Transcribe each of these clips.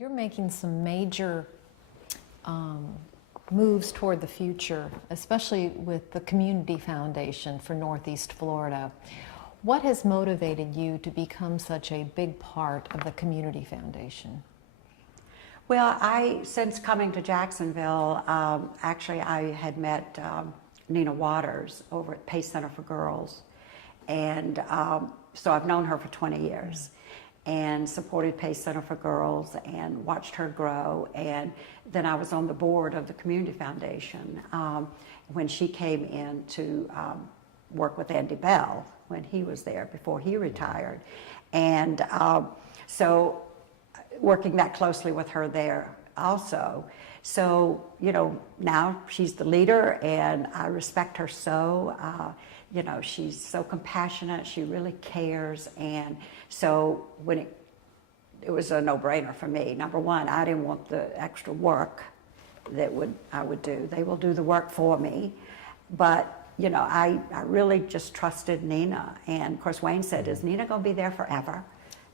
You're making some major moves toward the future, especially with the Community Foundation for Northeast Florida. What has motivated you to become such a big part of the Community Foundation? Well, since coming to Jacksonville, actually I had met Nina Waters over at Pace Center for Girls. And so I've known her for 20 years and supported Pace Center for Girls and watched her grow. And then I was on the board of the Community Foundation when she came in to work with Andy Bell when he was there before he retired. And so working that closely with her there also. So, you know, now she's the leader and I respect her so. You know, she's so compassionate, she really cares. And so when it was a no-brainer for me. Number one, I didn't want the extra work that I would do. They will do the work for me. But, you know, I really just trusted Nina. And of course, Wayne said, is Nina gonna be there forever?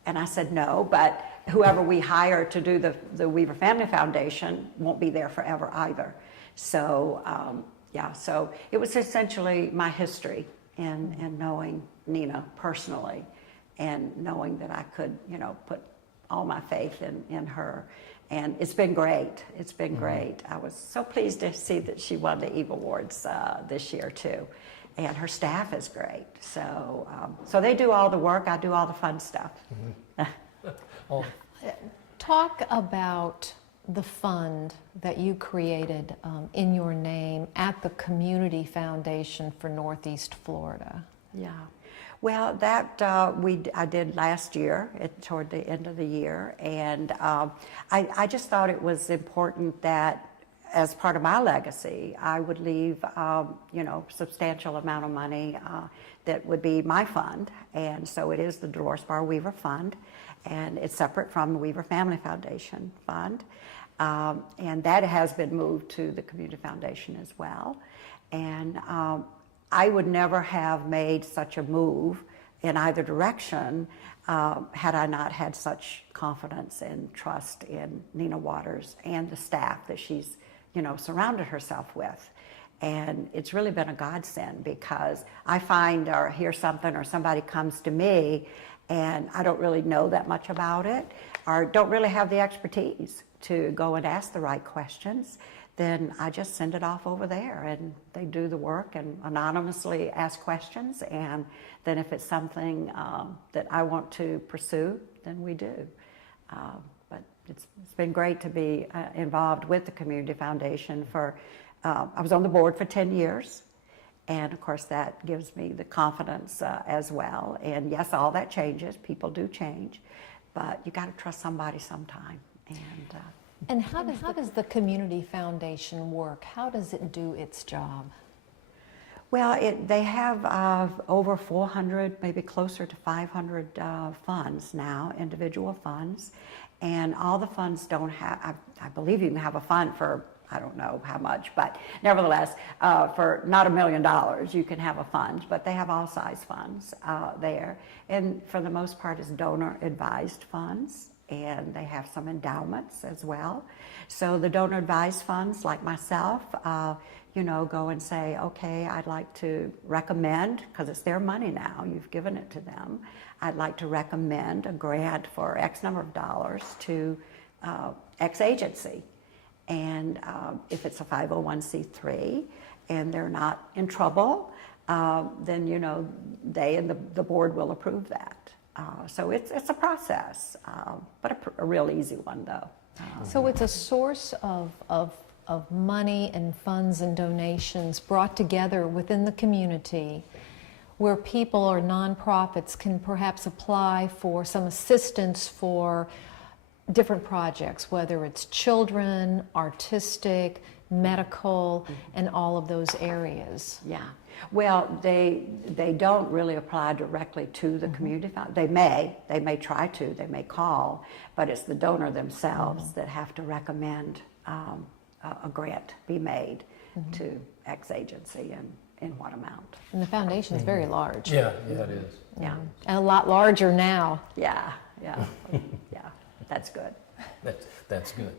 And I said, no, but whoever we hire to do the Weaver Family Foundation won't be there forever either. So, yeah, so it was essentially my history in knowing Nina personally and knowing that I could, you know, put all my faith in her. And it's been great. It's been great. I was so pleased to see that she won the EVE Awards this year too. And her staff is great. So, so they do all the work. I do all the fun stuff. Talk about the fund that you created in your name at the Community Foundation for Northeast Florida. Yeah. Well, that I did last year, toward the end of the year. And I just thought it was important that as part of my legacy, I would leave, you know, substantial amount of money that would be my fund. And so it is the Delores Bar Weaver Fund, and it's separate from the Weaver Family Foundation Fund. And that has been moved to the Community Foundation as well. And I would never have made such a move in either direction had I not had such confidence and trust in Nina Waters and the staff that she's, you know, surrounded herself with. And it's really been a godsend because I find or hear something or somebody comes to me and I don't really know that much about it or don't really have the expertise to go and ask the right questions, then I just send it off over there and they do the work and anonymously ask questions. And then if it's something that I want to pursue, then we do. But it's been great to be involved with the Community Foundation for, I was on the board for 10 years. And of course that gives me the confidence as well. And yes, all that changes, people do change, but you gotta trust somebody sometime. And how does the Community Foundation work? How does it do its job? Well, they have over 400, maybe closer to 500 funds now, individual funds. And all the funds don't have, I believe you can have a fund for, I don't know how much, but nevertheless, for not $1 million, you can have a fund, but they have all size funds there. And for the most part, it's donor advised funds. And they have some endowments as well. So the donor advised funds, like myself, you know, go and say, okay, I'd like to recommend, because it's their money now, you've given it to them, I'd like to recommend a grant for X number of dollars to X agency. And if it's a 501c3 and they're not in trouble, then, you know, they and the board will approve that. So it's a process, but a real easy one though. So it's a source of money and funds and donations brought together within the community where people or nonprofits can perhaps apply for some assistance for different projects, whether it's children, artistic, medical, and all of those areas. Yeah. Well, they don't really apply directly to the community fund. They may try to, they may call, but it's the donor themselves that have to recommend a grant be made to X agency and in what amount. And the foundation is very large. Yeah, it is. Yeah. And a lot larger now. Yeah, yeah, yeah, that's good. That's good.